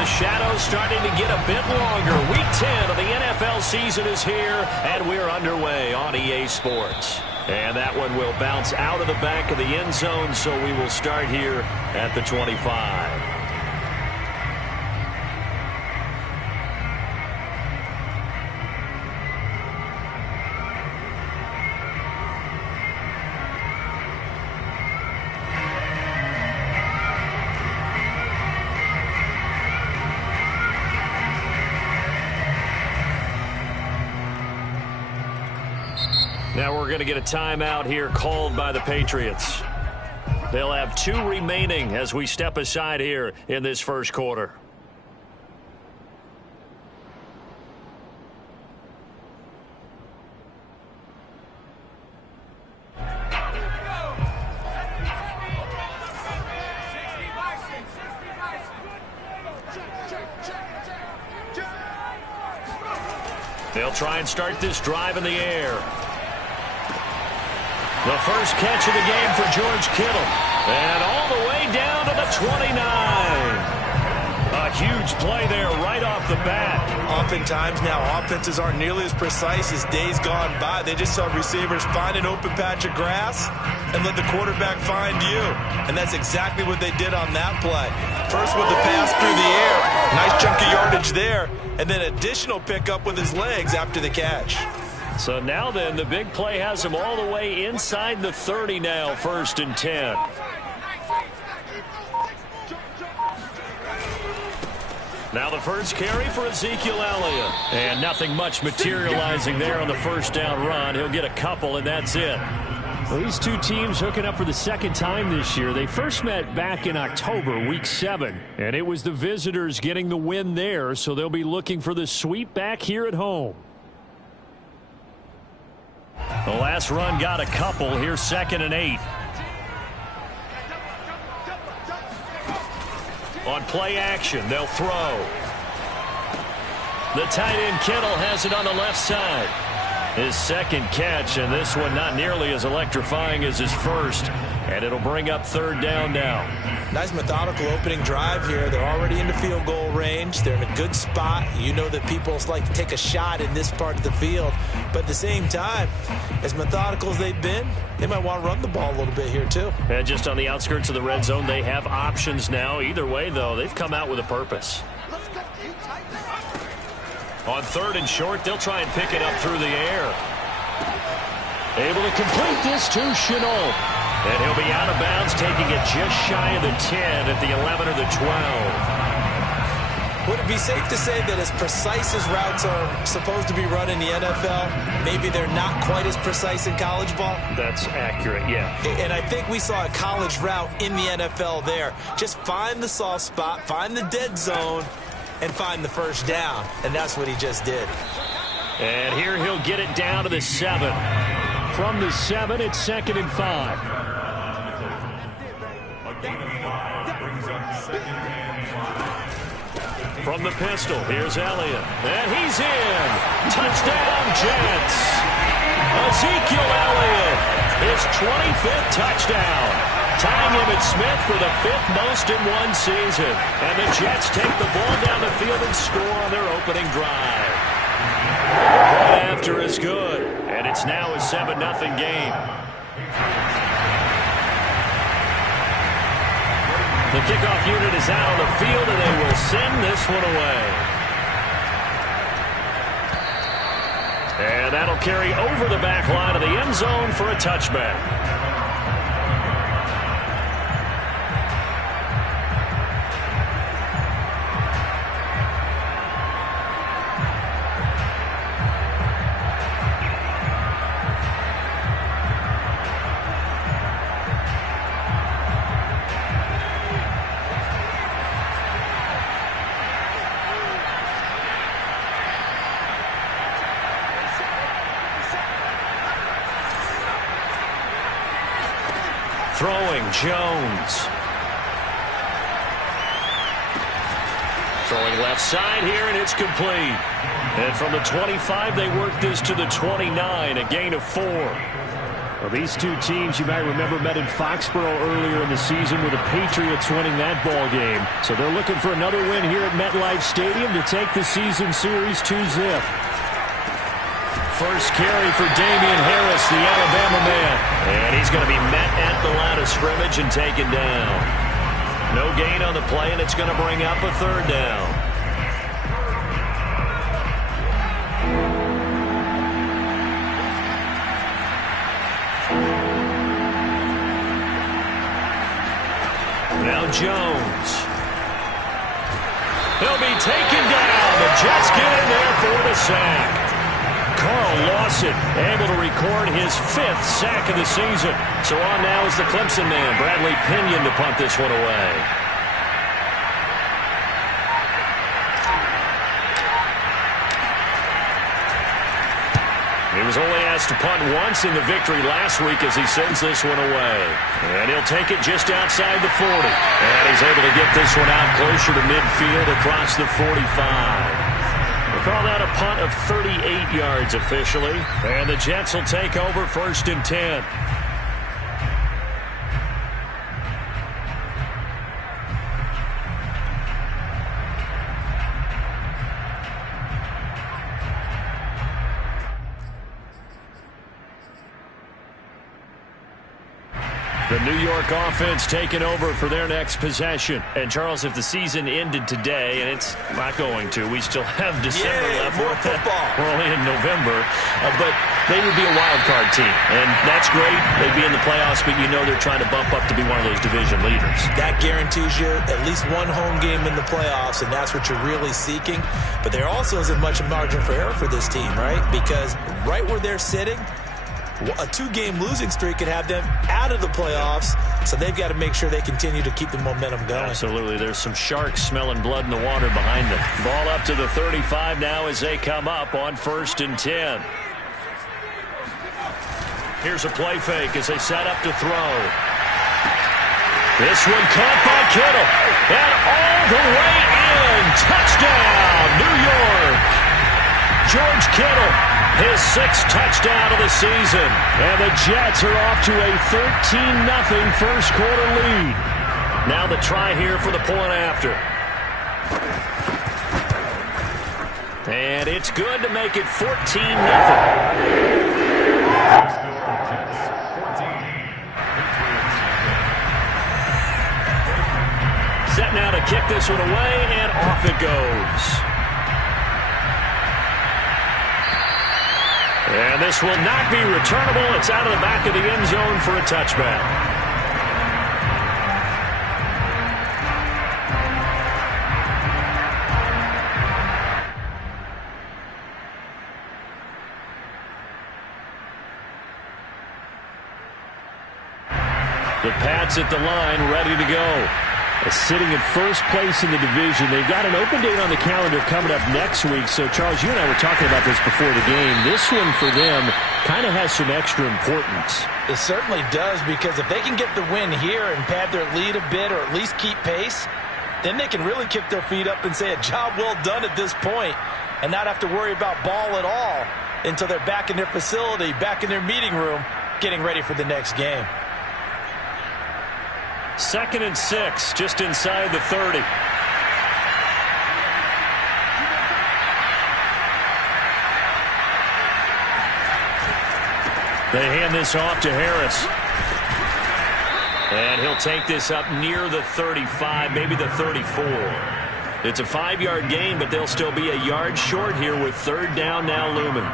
The shadow's starting to get a bit longer. Week 10 of the NFL season is here, and we're underway on EA Sports. And that one will bounce out of the back of the end zone, so we will start here at the 25. Now we're going to get a timeout here called by the Patriots. They'll have 2 remaining as we step aside here in this first quarter. They'll try and start this drive in the air. The first catch of the game for George Kittle. And all the way down to the 29. A huge play there right off the bat. Oftentimes now offenses aren't nearly as precise as days gone by. They just saw receivers find an open patch of grass and let the quarterback find you. And that's exactly what they did on that play. First with the pass through the air. Nice chunk of yardage there. And then additional pickup with his legs after the catch. So now then, the big play has him all the way inside the 30 now, 1st and 10. Now the first carry for Ezekiel Elliott. And nothing much materializing there on the first down run. He'll get a couple, and that's it. Well, these two teams hooking up for the second time this year. They first met back in October, week 7. And it was the visitors getting the win there, so they'll be looking for the sweep back here at home. The last run got a couple. Here's 2nd and 8. On play action, they'll throw. The tight end Kittle has it on the left side. His second catch, and this one not nearly as electrifying as his first. And it'll bring up 3rd down now. Nice methodical opening drive here. They're already into field goal range. They're in a good spot. You know that people like to take a shot in this part of the field. But at the same time, as methodical as they've been, they might want to run the ball a little bit here too. And just on the outskirts of the red zone, they have options now. Either way, though, they've come out with a purpose. On 3rd and short, they'll try and pick it up through the air. Able to complete this to Shenault. And he'll be out of bounds, taking it just shy of the 10 at the 11 or the 12. Would it be safe to say that as precise as routes are supposed to be run in the NFL, maybe they're not quite as precise in college ball? That's accurate, yeah. And I think we saw a college route in the NFL there. Just find the soft spot, find the dead zone, and find the first down. And that's what he just did. And here he'll get it down to the 7. From the 7, it's 2nd and 5. From the pistol, here's Elliott. And he's in. Touchdown, Jets. Ezekiel Elliott, his 25th touchdown. Tying Emmitt Smith for the 5th most in one season. And the Jets take the ball down the field and score on their opening drive. Point after is good. And it's now a 7-0 game. The kickoff unit is out on the field, and they will send this one away. And that'll carry over the back line of the end zone for a touchback. Throwing, Jones. Throwing left side here, and it's complete. And from the 25, they work this to the 29, a gain of 4. Well, these two teams, you might remember, met in Foxborough earlier in the season with the Patriots winning that ball game. So they're looking for another win here at MetLife Stadium to take the season series 2-zip. First carry for Damian Harris, the Alabama man. And he's going to be met at the line of scrimmage and taken down. No gain on the play, and it's going to bring up a third down. Now Jones. He'll be taken down. The Jets get in there for the sack. Carl Lawson able to record his 5th sack of the season. So on now is the Clemson man, Bradley Pinion, to punt this one away. He was only asked to punt once in the victory last week as he sends this one away. And he'll take it just outside the 40. And he's able to get this one out closer to midfield across the 45. We'll call that a punt of 38 yards officially. And the Jets will take over 1st and 10. The New York offense taking over for their next possession. And, Charles, if the season ended today, and it's not going to, we still have December left. More football. We're only in November. But they would be a wild card team. And that's great. They'd be in the playoffs, but you know they're trying to bump up to be one of those division leaders. That guarantees you at least one home game in the playoffs, and that's what you're really seeking. But there also isn't much margin for error for this team, right? Because right where they're sitting, a 2-game losing streak could have them out of the playoffs, so they've got to make sure they continue to keep the momentum going. Absolutely. There's some sharks smelling blood in the water behind them. Ball up to the 35 now as they come up on 1st and 10. Here's a play fake as they set up to throw. This one caught by Kittle. And all the way in. Touchdown, New York. George Kittle, his 6th touchdown of the season. And the Jets are off to a 13-0 first quarter lead. Now the try here for the point after. And it's good to make it 14-0. Set now to kick this one away, and off it goes. And this will not be returnable. It's out of the back of the end zone for a touchback. The Pats at the line, ready to go. Sitting in first place in the division. They've got an open date on the calendar coming up next week. So, Charles, you and I were talking about this before the game. This one for them kind of has some extra importance. It certainly does, because if they can get the win here and pad their lead a bit, or at least keep pace, then they can really kick their feet up and say a job well done at this point and not have to worry about ball at all until they're back in their facility, back in their meeting room, getting ready for the next game. 2nd and 6, just inside the 30. They hand this off to Harris. And he'll take this up near the 35, maybe the 34. It's a 5-yard gain, but they'll still be a yard short here with 3rd down now looming.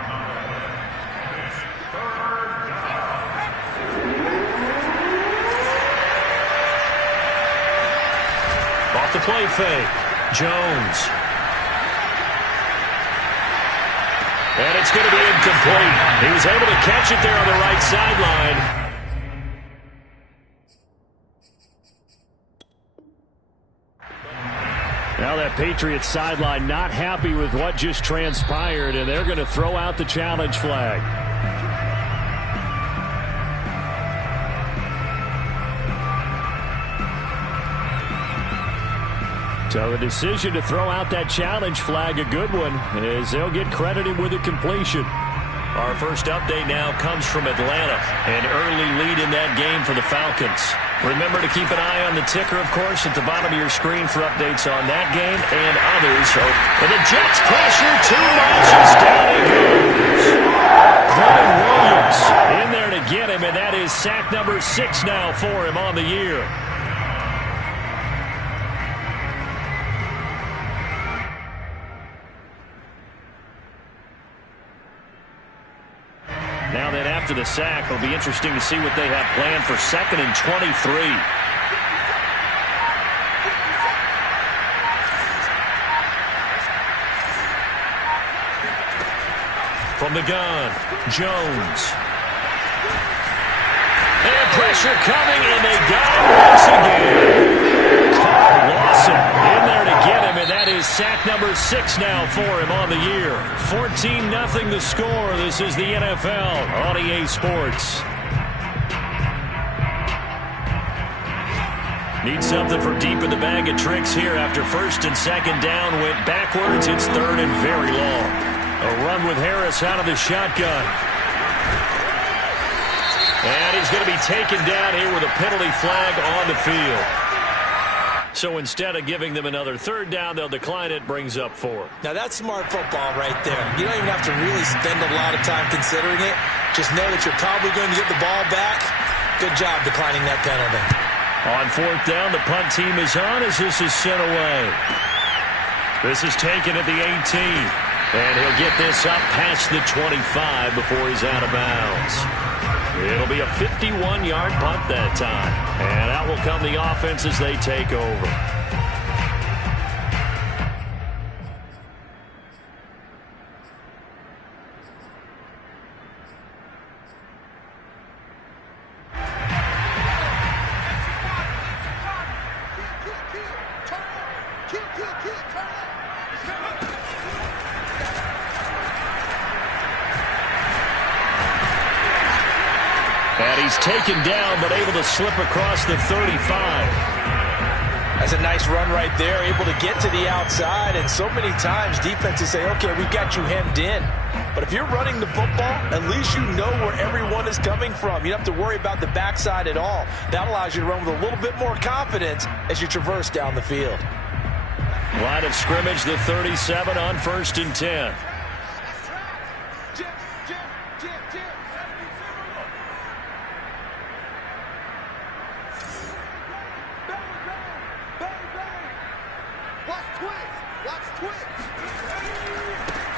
Off the play fake, Jones. And it's going to be incomplete. He was able to catch it there on the right sideline. Now that Patriots sideline not happy with what just transpired, and they're going to throw out the challenge flag. So the decision to throw out that challenge flag, a good one, as they'll get credited with a completion. Our first update now comes from Atlanta. An early lead in that game for the Falcons. Remember to keep an eye on the ticker, of course, at the bottom of your screen for updates on that game and others. And the Jets pressure, too much, and down he goes. Quentin Williams in there to get him, and that is sack number 6 now for him on the year. Now then, after the sack, it'll be interesting to see what they have planned for 2nd and 23. From the gun, Jones. And pressure coming, and they got him once again. Carl Lawson in there to get him, and that is sack number 6 now for him on the year. 14-0 the score. This is the NFL on EA Sports. Need something for deep in the bag of tricks here after 1st and 2nd down went backwards. It's 3rd and very long. A run with Harris out of the shotgun. And he's going to be taken down here with a penalty flag on the field. So instead of giving them another 3rd down, they'll decline it, brings up 4. Now that's smart football right there. You don't even have to really spend a lot of time considering it. Just know that you're probably going to get the ball back. Good job declining that penalty. On 4th down, the punt team is on as this is sent away. This is taken at the 18. And he'll get this up past the 25 before he's out of bounds. It'll be a 51-yard punt that time. And out will come the offense as they take over. And he's taken down, but able to slip across the 35. That's a nice run right there, able to get to the outside. And so many times defenses say, okay, we've got you hemmed in. But if you're running the football, at least you know where everyone is coming from. You don't have to worry about the backside at all. That allows you to run with a little bit more confidence as you traverse down the field. Line of scrimmage, the 37 on 1st and 10.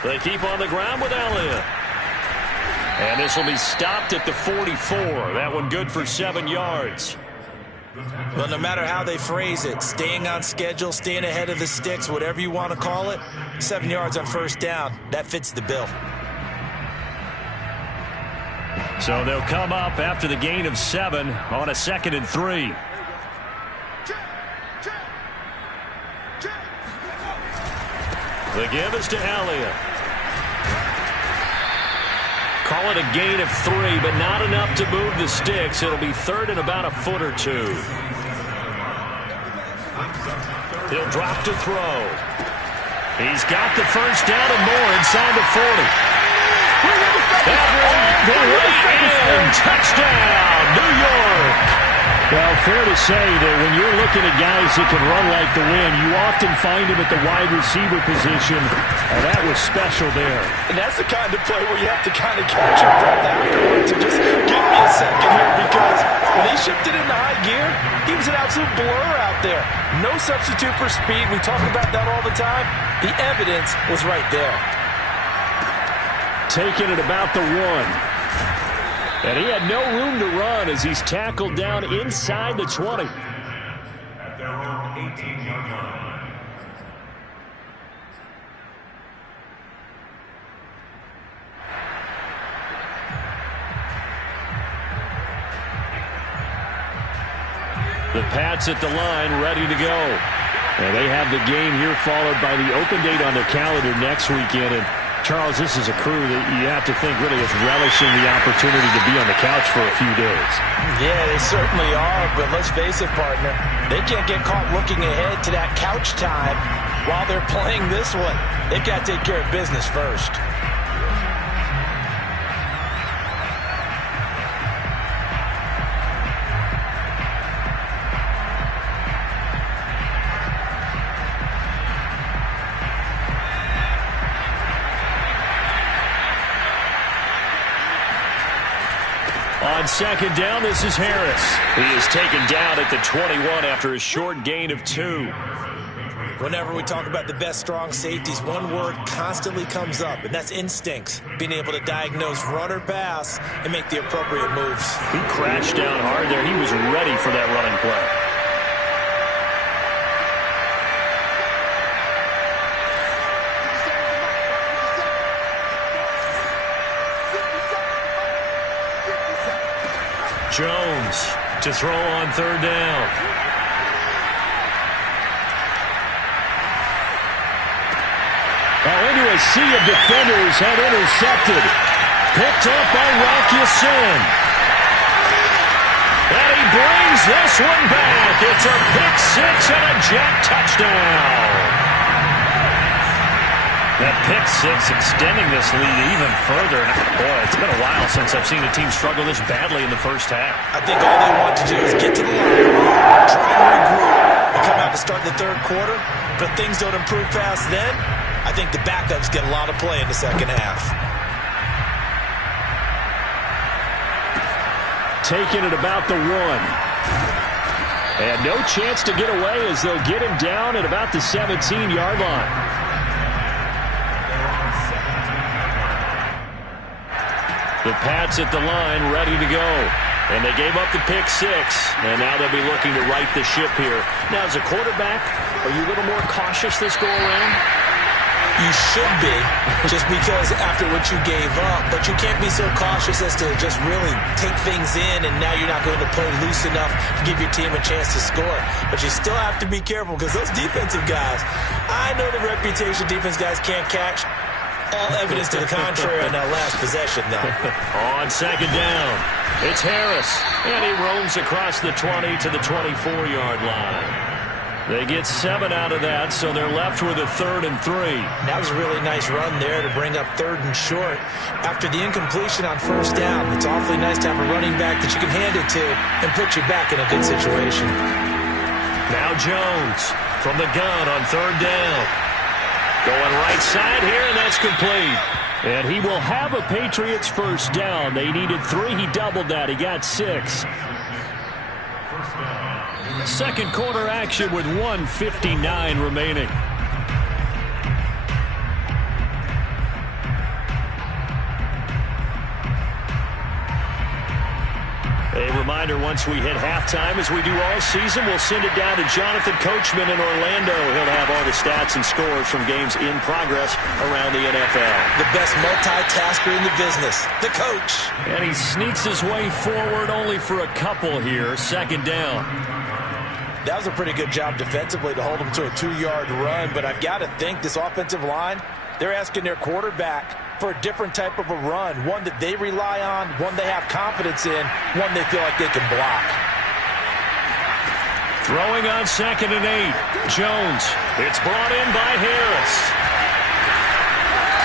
They keep on the ground with Elliott. And this will be stopped at the 44. That one good for 7 yards. Well, no matter how they phrase it, staying on schedule, staying ahead of the sticks, whatever you want to call it, 7 yards on 1st down, that fits the bill. So they'll come up after the gain of 7 on a 2nd and 3. The give is to Elliott. Call it a gain of 3, but not enough to move the sticks. It'll be 3rd and about a foot or 2. He'll drop to throw. He's got the 1st down and more inside the 40. That one, the way in. Touchdown, New York. Well, fair to say that when you're looking at guys that can run like the wind, you often find them at the wide receiver position, and that was special there. And that's the kind of play where you have to kind of catch your breath afterwards. So just give me a second here, because when he shifted into high gear, he was an absolute blur out there. No substitute for speed. We talk about that all the time. The evidence was right there. Taking it about the 1. And he had no room to run as he's tackled down inside the 20. At their own 18-yard line. The Pats at the line, ready to go. And they have the game here followed by the open date on their calendar next weekend. And Charles, this is a crew that you have to think really is relishing the opportunity to be on the couch for a few days. Yeah, they certainly are, but let's face it, partner. They can't get caught looking ahead to that couch time while they're playing this one. They've got to take care of business first. second down. This is Harris. He is taken down at the 21 after a short gain of 2. Whenever we talk about the best strong safeties, one word constantly comes up, and that's instincts. Being able to diagnose run or pass and make the appropriate moves. He crashed down hard there. He was ready for that running play. Jones to throw on third down. Now into a sea of defenders had intercepted. Picked up by Rocky Sin. And he brings this one back. It's a pick six and a Jet touchdown. That pick six extending this lead even further. Boy, it's been a while since I've seen a team struggle this badly in the first half. I think all they want to do is get to the locker room, try and regroup, and come out to start the third quarter. But if things don't improve fast then, I think the backups get a lot of play in the second half. Taking it about the 1. And no chance to get away as they'll get him down at about the 17-yard line. The Pats at the line, ready to go. And they gave up the pick six. And now they'll be looking to right the ship here. Now, as a quarterback, are you a little more cautious this go-around? You should be, just because after what you gave up. But you can't be so cautious as to just really take things in, and now you're not going to play loose enough to give your team a chance to score. But you still have to be careful, because those defensive guys, I know the reputation defense guys can't catch. All evidence to the contrary on that last possession, though. On second down, it's Harris. And he roams across the 20 to the 24-yard line. They get 7 out of that, so they're left with a 3rd and 3. That was a really nice run there to bring up 3rd and short. After the incompletion on first down, it's awfully nice to have a running back that you can hand it to and put you back in a good situation. Now Jones from the gun on 3rd down. Going right side here, and that's complete. And he will have a Patriots first down. They needed 3. He doubled that. He got 6. Second quarter action with 1:59 remaining. A reminder, once we hit halftime, as we do all season, we'll send it down to Jonathan Coachman in Orlando. He'll have all the stats and scores from games in progress around the NFL. The best multitasker in the business, the coach. And he sneaks his way forward only for a couple here. Second down. That was a pretty good job defensively to hold him to a 2-yard run, but I've got to think this offensive line, they're asking their quarterback for a different type of a run, one that they rely on, one they have confidence in, one they feel like they can block. Throwing on 2nd and 8. Jones. It's brought in by Harris.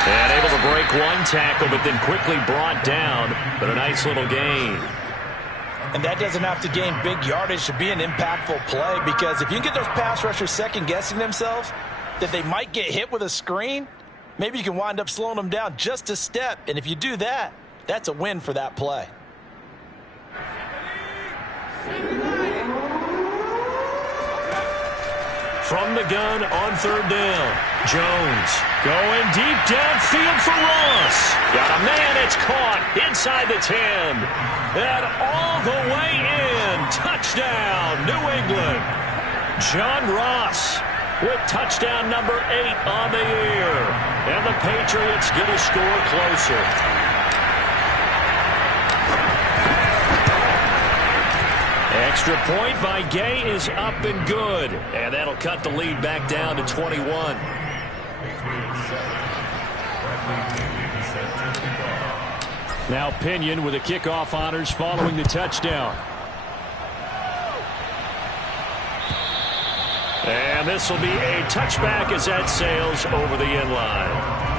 And able to break one tackle, but then quickly brought down. But a nice little gain. And that doesn't have to gain big yardage to be an impactful play, because if you can get those pass rushers second-guessing themselves that they might get hit with a screen, maybe you can wind up slowing them down just a step. And if you do that, that's a win for that play. From the gun on 3rd down. Jones going deep downfield for Ross. Got a man, it's caught inside the 10. And all the way in. Touchdown, New England. John Ross with touchdown number 8 on the year. And the Patriots get a score closer. Extra point by Gay is up and good. And that'll cut the lead back down to 21. Now Pinion with the kickoff honors following the touchdown. And this will be a touchback as that sails over the end line.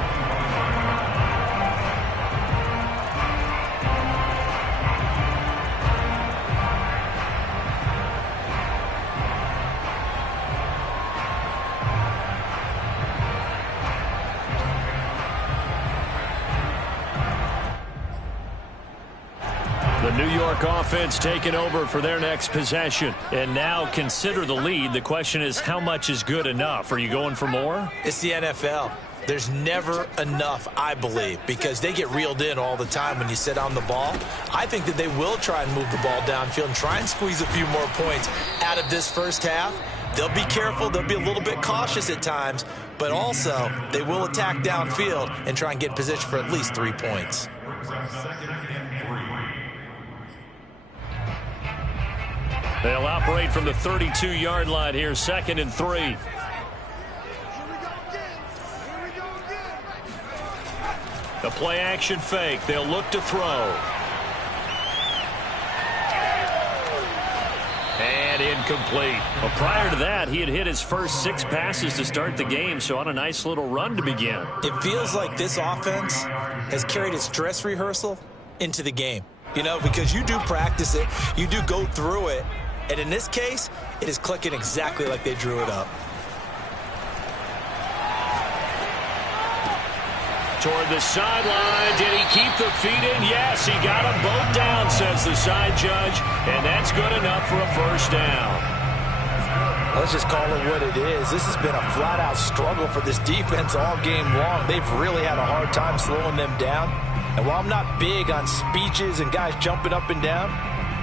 The New York offense taking over for their next possession. And now consider the lead. The question is, how much is good enough? Are you going for more? It's the NFL. There's never enough, I believe, because they get reeled in all the time when you sit on the ball. I think that they will try and move the ball downfield and try and squeeze a few more points out of this first half. They'll be careful. They'll be a little bit cautious at times, but also they will attack downfield and try and get in position for at least 3 points. They'll operate from the 32-yard line here, 2nd and 3. The play-action fake. They'll look to throw. And incomplete. Well, prior to that, he had hit his first 6 passes to start the game, so on a nice little run to begin. It feels like this offense has carried its dress rehearsal into the game. You know, because you do practice it, you do go through it, and in this case, it is clicking exactly like they drew it up. Toward the sideline. Did he keep the feet in? Yes, he got them both down, says the side judge, and that's good enough for a first down. Let's just call it what it is. This has been a flat-out struggle for this defense all game long. They've really had a hard time slowing them down. And while I'm not big on speeches and guys jumping up and down,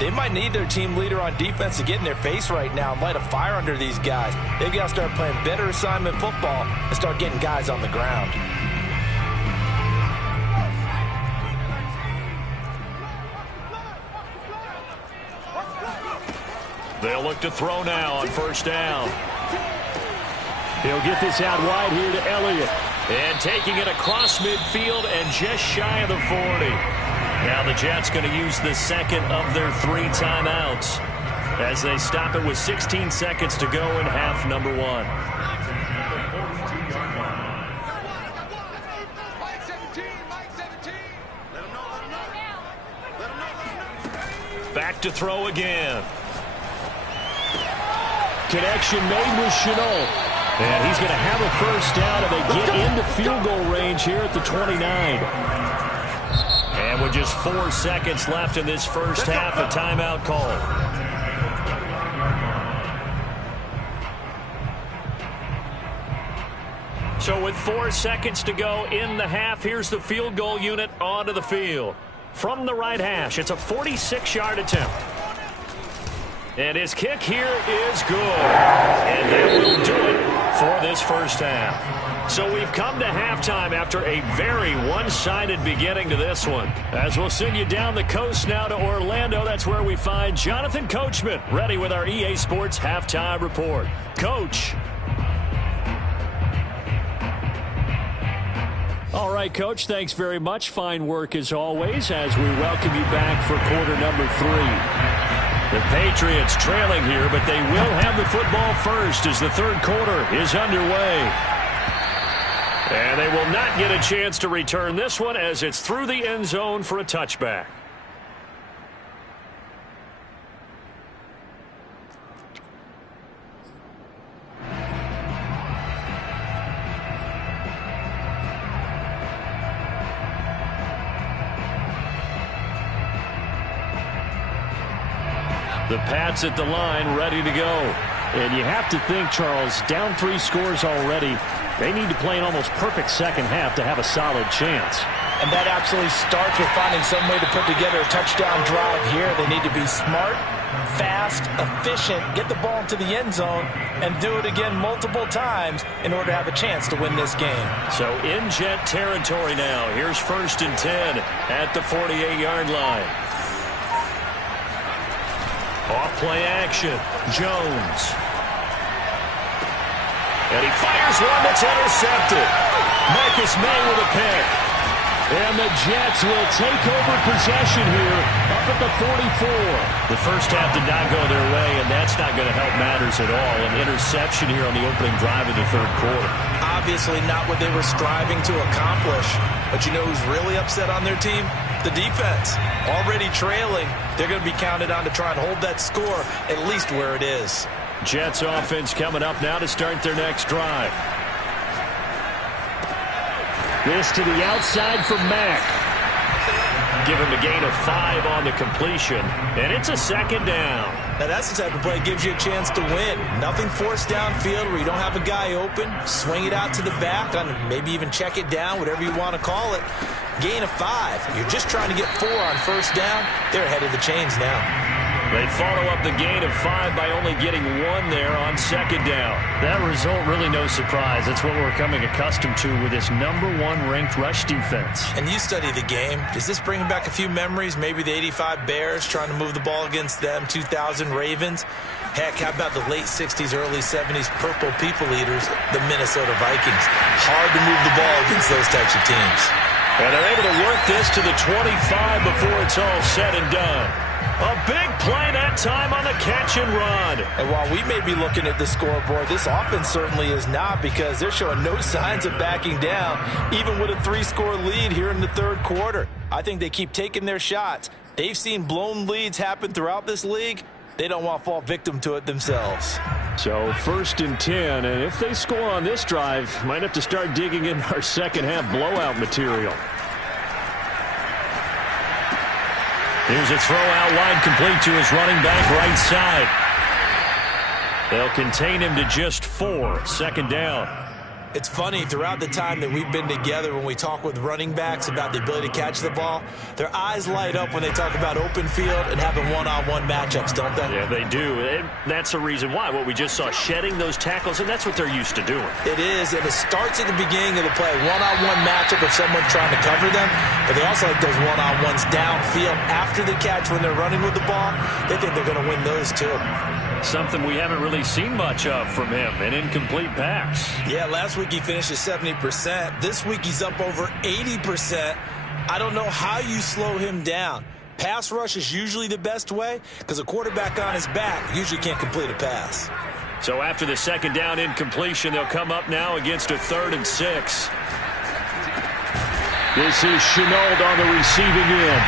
they might need their team leader on defense to get in their face right now and light a fire under these guys. They've got to start playing better assignment football and start getting guys on the ground. They'll look to throw now on first down. He'll get this out wide here to Elliott. And taking it across midfield and just shy of the 40. Now the Jets going to use the second of their 3 timeouts as they stop it with 16 seconds to go in half number 1. Back to throw again. Connection made with Chenault. And he's going to have a first down, and they get into field goal range here at the 29. And with just 4 seconds left in this first half, a timeout call. So with 4 seconds to go in the half, here's the field goal unit onto the field. From the right hash, it's a 46-yard attempt. And his kick here is good. And that will do it for this first half. So we've come to halftime after a very one-sided beginning to this one. As we'll send you down the coast now to Orlando, that's where we find Jonathan Coachman ready with our EA Sports Halftime Report. Coach. All right, Coach, thanks very much. Fine work as always as we welcome you back for quarter number 3. The Patriots trailing here, but they will have the football first as the third quarter is underway. And they will not get a chance to return this one as it's through the end zone for a touchback. The Pats at the line, ready to go. And you have to think, Charles, down 3 scores already. They need to play an almost perfect second half to have a solid chance. And that absolutely starts with finding some way to put together a touchdown drive here. They need to be smart, fast, efficient, get the ball into the end zone, and do it again multiple times in order to have a chance to win this game. So in Jet territory now. Here's 1st and 10 at the 48-yard line. Off play action. Jones. And he fires one that's intercepted. Marcus May with a pick. And the Jets will take over possession here up at the 44. The first half did not go their way, and that's not going to help matters at all. An interception here on the opening drive of the third quarter. Obviously not what they were striving to accomplish. But you know who's really upset on their team? The defense. Already trailing. They're going to be counted on to try and hold that score at least where it is. Jets offense coming up now to start their next drive. This to the outside for Mack. give him a gain of 5 on the completion, and it's a second down. Now that's the type of play that gives you a chance to win. Nothing forced downfield where you don't have a guy open. Swing it out to the back, maybe even check it down, whatever you want to call it. Gain of 5. You're just trying to get 4 on first down. They're ahead of the chains now. They follow up the gain of 5 by only getting 1 there on second down. That result really no surprise. That's what we're coming accustomed to with this #1 ranked rush defense. And you study the game. Does this bring back a few memories? Maybe the 85 Bears trying to move the ball against them, 2000 Ravens. Heck, how about the late 60s, early 70s Purple People Eaters, the Minnesota Vikings? Hard to move the ball against those types of teams. And they're able to work this to the 25 before it's all said and done. A big play that time on the catch and run. And while we may be looking at the scoreboard, this offense certainly is not, because they're showing no signs of backing down, even with a 3-score lead here in the third quarter. I think they keep taking their shots. They've seen blown leads happen throughout this league. They don't want to fall victim to it themselves. So 1st and 10, and if they score on this drive, might have to start digging in our second half blowout material. Here's a throw out wide, complete to his running back right side. They'll contain him to just 4. Second down. It's funny, throughout the time that we've been together, when we talk with running backs about the ability to catch the ball, their eyes light up when they talk about open field and having one-on-one matchups, don't they? Yeah, they do. And that's the reason why. What we just saw, shedding those tackles, and that's what they're used to doing. It is, and it starts at the beginning of the play. One-on-one matchup of someone trying to cover them, but they also like those one-on-ones downfield after the catch when they're running with the ball. They think they're going to win those too. Something we haven't really seen much of from him, an incomplete pass. Yeah, last week he finished at 70%. This week he's up over 80%. I don't know how you slow him down. Pass rush is usually the best way, because a quarterback on his back usually can't complete a pass. So after the second down incompletion, they'll come up now against a 3rd and 6. This is Chenault on the receiving end.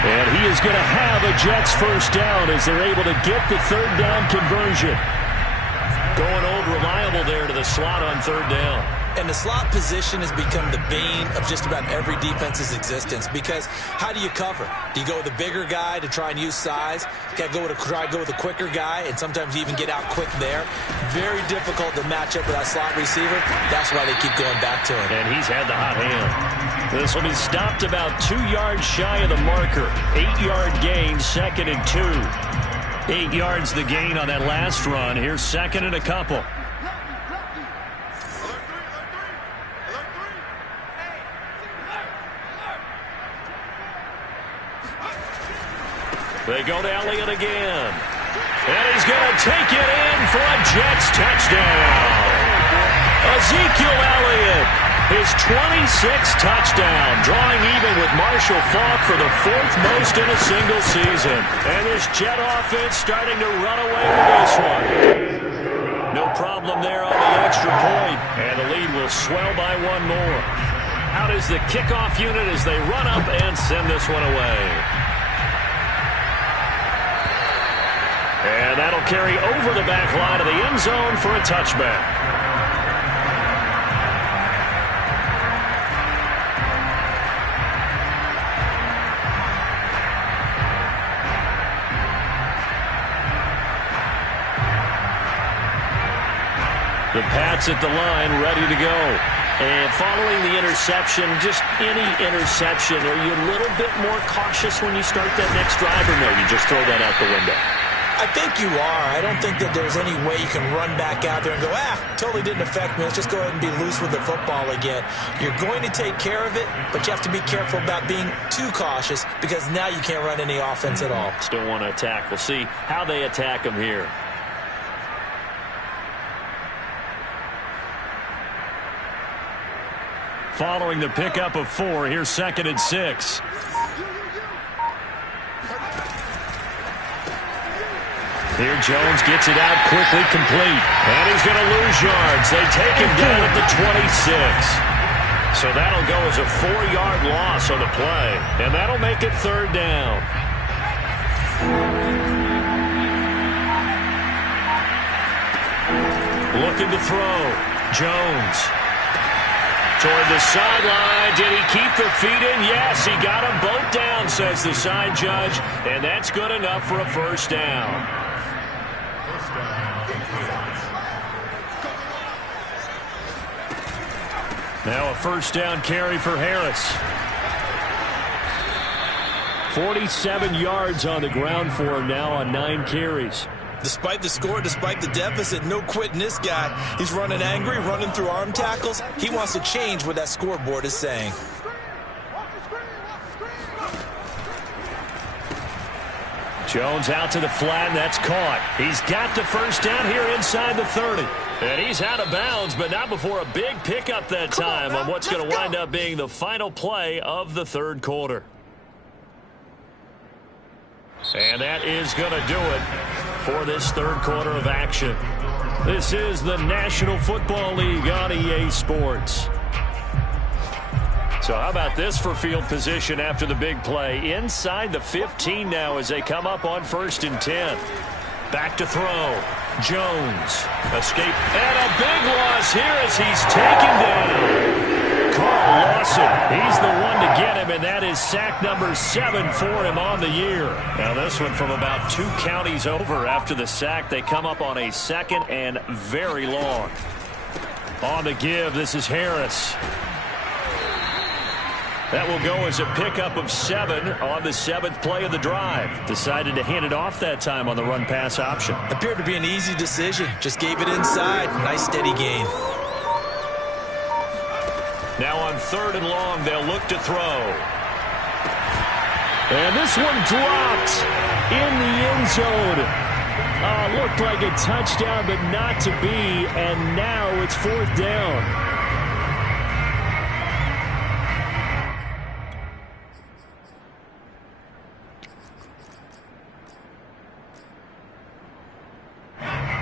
And he is going to have a Jets first down as they're able to get the 3rd down conversion. Going old reliable there to the slot on 3rd down. And the slot position has become the bane of just about every defense's existence, because how do you cover? Do you go with a bigger guy to try and use size? You got to try to go with a quicker guy, and sometimes you even get out quick there. Very difficult to match up with that slot receiver. That's why they keep going back to him. And he's had the hot hand. This will be stopped about 2 yards shy of the marker. 8-yard gain, 2nd and 2. 8 yards the gain on that last run. Here's 2nd and a couple. They go to Elliott again. And he's going to take it in for a Jets touchdown. Ezekiel Elliott, his 26th touchdown, drawing even with Marshall Faulk for the 4th most in a single season. And this Jet offense starting to run away with this one. No problem there on the extra point. And the lead will swell by 1 more. Out is the kickoff unit as they run up and send this one away. And that'll carry over the back line of the end zone for a touchback. The Pats at the line, ready to go. And following the interception, just any interception, are you a little bit more cautious when you start that next drive, or no, you just throw that out the window? I think you are. I don't think that there's any way you can run back out there and go, totally didn't affect me. Let's just go ahead and be loose with the football again. You're going to take care of it, but you have to be careful about being too cautious, because now you can't run any offense at all. Still want to attack. We'll see how they attack them here. Following the pickup of 4, here's 2nd and 6. Here Jones gets it out quickly, complete. And he's going to lose yards. They take him down at the 26. So that'll go as a 4-yard loss on the play. And that'll make it 3rd down. Looking to throw. Jones. Toward the sideline. Did he keep the feet in? Yes, he got them both down, says the side judge. And that's good enough for a first down. Now a first down carry for Harris. 47 yards on the ground for him now on 9 carries. Despite the score, despite the deficit, no quitting this guy. He's running angry, running through arm tackles. He wants to change what that scoreboard is saying. Jones out to the flat, and that's caught. He's got the first down here inside the 30. And he's out of bounds, but not before a big pickup that time on what's going to wind up being the final play of the third quarter. And that is going to do it for this third quarter of action. This is the National Football League on EA Sports. So how about this for field position after the big play? Inside the 15 now as they come up on 1st and 10. Back to throw. Jones. Escape. And a big loss here as he's taken down. Carl Lawson, he's the one to get him, and that is sack number 7 for him on the year. Now this one from about 2 counties over after the sack. They come up on a 2nd and very long. On the give, this is Harris. That will go as a pickup of 7 on the 7th play of the drive. Decided to hand it off that time on the run-pass option. Appeared to be an easy decision. Just gave it inside. Nice steady gain. Now on 3rd and long, they'll look to throw. And this one dropped in the end zone. Looked like a touchdown, but not to be. And now it's 4th down.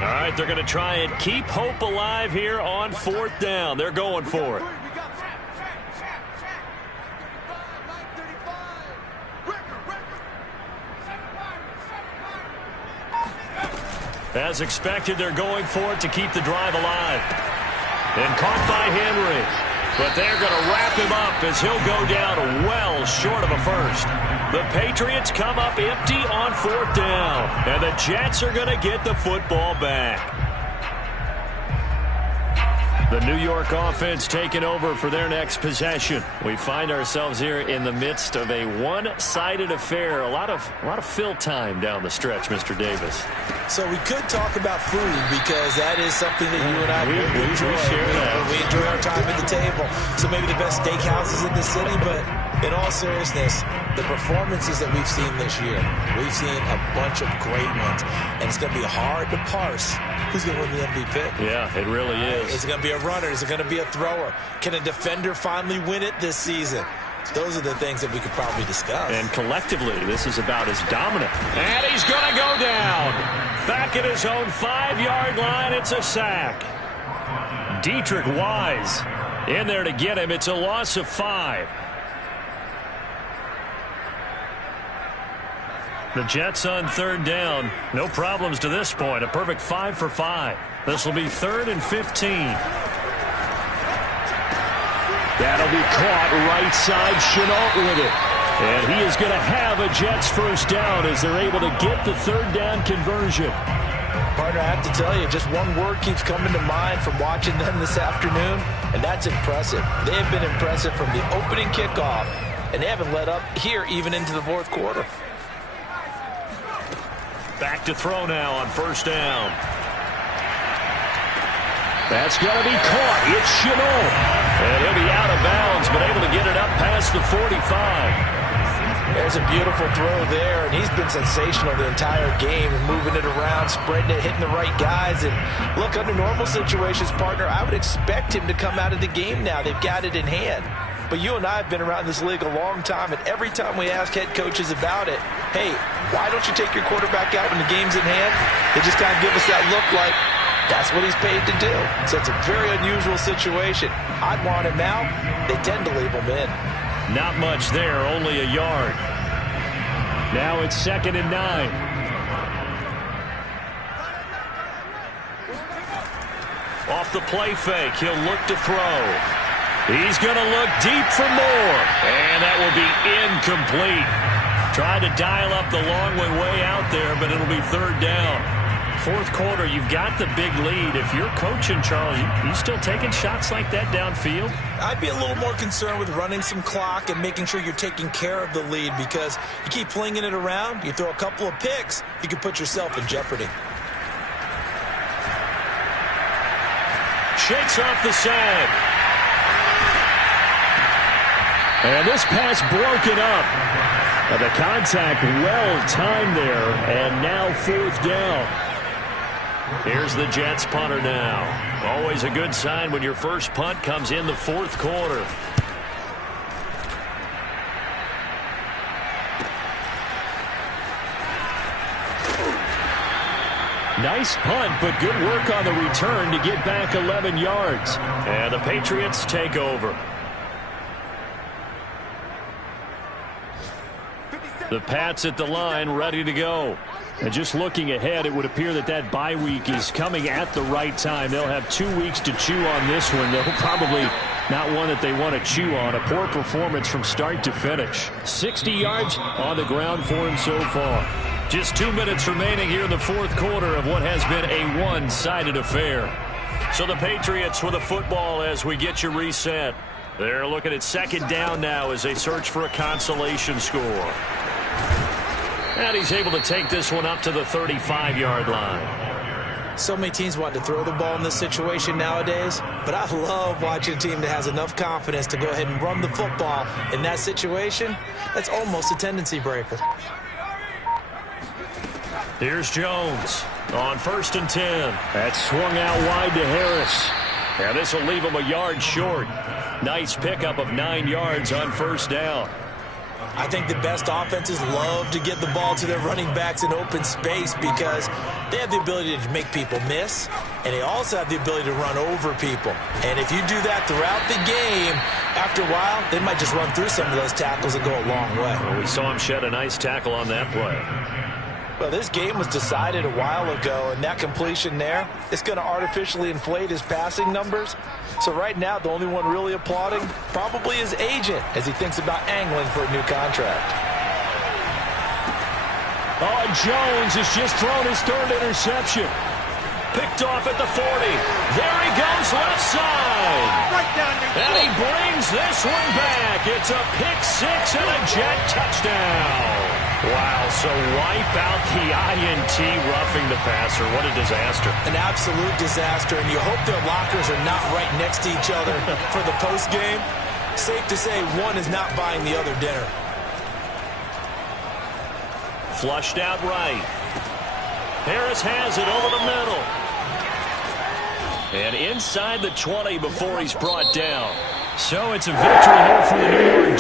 All right, they're going to try and keep hope alive here on 4th down. They're going for it. As expected, they're going for it to keep the drive alive. And caught by Henry. But they're going to wrap him up as he'll go down well short of a first. The Patriots come up empty on 4th down. And the Jets are going to get the football back. The New York offense taking over for their next possession. We find ourselves here in the midst of a one-sided affair. A lot of fill time down the stretch, Mr. Davis. So we could talk about food because that is something that you and I enjoy. We enjoy our time at the table. So maybe the best steakhouses in the city, but in all seriousness, the performances that we've seen this year, we've seen a bunch of great ones, and it's going to be hard to parse who's going to win the MVP. Yeah, it really is. Is it going to be a runner? Is it going to be a thrower? Can a defender finally win it this season? Those are the things that we could probably discuss. And collectively, this is about as dominant. And he's going to go down. Back at his own 5-yard line, it's a sack. Dietrich Wise in there to get him. It's a loss of 5. The Jets on 3rd down. No problems to this point. A perfect 5 for 5. This will be 3rd and 15. That'll be caught right side. Chenault with it. And he is going to have a Jets first down as they're able to get the 3rd down conversion. Partner, I have to tell you, just one word keeps coming to mind from watching them this afternoon, and that's impressive. They have been impressive from the opening kickoff, and they haven't let up here even into the 4th quarter. Back to throw now on 1st down. That's going to be caught. It's Chenault. And he'll be out of bounds, but able to get it up past the 45. There's a beautiful throw there, and he's been sensational the entire game, moving it around, spreading it, hitting the right guys. And look, under normal situations, partner, I would expect him to come out of the game now. They've got it in hand. But you and I have been around this league a long time, and every time we ask head coaches about it, hey, why don't you take your quarterback out when the game's in hand? They just kind of give us that look like that's what he's paid to do. So it's a very unusual situation. I'd want him out. They tend to leave him in. Not much there, only a yard. Now it's 2nd and 9. Off the play fake, he'll look to throw. He's going to look deep for more. And that will be incomplete. Tried to dial up the long way out there, but it'll be third down. Fourth quarter, you've got the big lead. If you're coaching, Charles, you still taking shots like that downfield? I'd be a little more concerned with running some clock and making sure you're taking care of the lead, because you keep flinging it around, you throw a couple of picks, you can put yourself in jeopardy. Shakes off the side. And this pass broken up. The contact well timed there, and now fourth down. Here's the Jets punter now. Always a good sign when your first punt comes in the fourth quarter. Nice punt, but good work on the return to get back 11 yards. And the Patriots take over. The Pats at the line, ready to go. And just looking ahead, it would appear that bye week is coming at the right time. They'll have 2 weeks to chew on this one. They'll probably not one that they want to chew on. A poor performance from start to finish. 60 yards on the ground for him so far. Just 2 minutes remaining here in the fourth quarter of what has been a one-sided affair. So the Patriots with a football as we get you reset. They're looking at second down now as they search for a consolation score. And he's able to take this one up to the 35-yard line. So many teams want to throw the ball in this situation nowadays, but I love watching a team that has enough confidence to go ahead and run the football in that situation. That's almost a tendency breaker. Here's Jones on 1st and 10. That swung out wide to Harris. Yeah, this will leave him a yard short. Nice pickup of 9 yards on first down. I think the best offenses love to get the ball to their running backs in open space because they have the ability to make people miss, and they also have the ability to run over people. And if you do that throughout the game, after a while, they might just run through some of those tackles and go a long way. Well, we saw him shed a nice tackle on that play. Well, this game was decided a while ago, and that completion there is going to artificially inflate his passing numbers. So right now, the only one really applauding probably his agent as he thinks about angling for a new contract. Oh, and Jones has just thrown his third interception. Picked off at the 40. There he goes, left side. And he brings this one back. It's a pick six and a Jet touchdown. Wow, so wipe out the INT roughing the passer. What a disaster. An absolute disaster, and you hope their lockers are not right next to each other for the postgame. Safe to say one is not buying the other dinner. Flushed out right. Harris has it over the middle. And inside the 20 before he's brought down. So it's a victory here for the New York Jets.